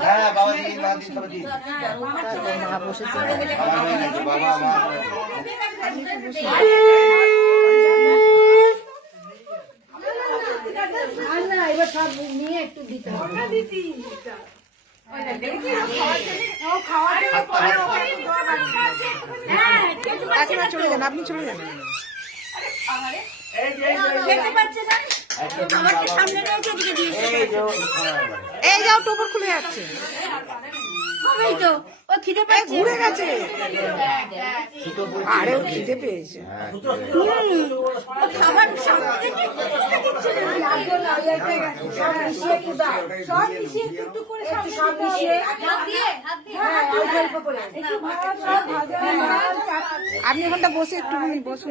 হ্যাঁ বাবা দিন মা দিন সবাই দিন মা বসেছে বাবা মা এবার সব নিয়ে একটু দিতে হবে চলে যান আপনি চলে যান এই যাও টোপর খুলে যাচ্ছে ঘুরে গেছে আরে ও খিদে পেয়েছে আপনি ওখানটা বসে একটুখানি বসুন